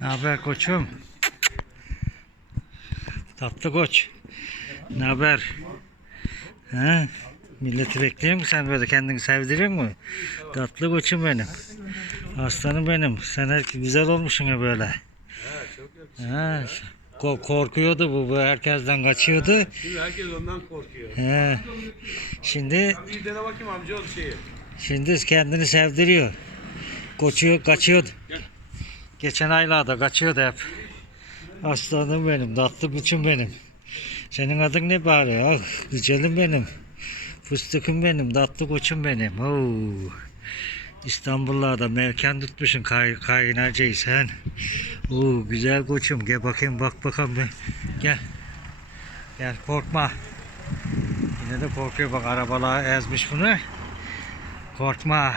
Ne haber koçum? Tatlı koç. Ne haber? He? Milleti bekliyor musun sen böyle kendini sevdiriyor mu? Tatlı koçum benim. Aslanım benim. Sen her güzel olmuşsun ya böyle. He. ko- korkuyordu bu, bu herkesten kaçıyordu. Şimdi herkes ondan korkuyor. He. Şimdi Bir dene bakayım amcaoğlu şeyi. Şimdi kendini sevdiriyor. Koçuyor, kaçıyordu. Geçen aylarda kaçıyordu hep. Aslanım benim, tatlı kuçum benim. Senin adın ne bari? Ah, güzelim benim. Fıstıkım benim, tatlı koçum benim. Oo. İstanbul'larda mevken tutmuşsun kay, kaynarcayı sen. Oo, güzel koçum. Gel bakayım bak bakalım. bir. Gel. Gel korkma. Yine de korkuyor bak arabalar ezmiş bunu. Korkma.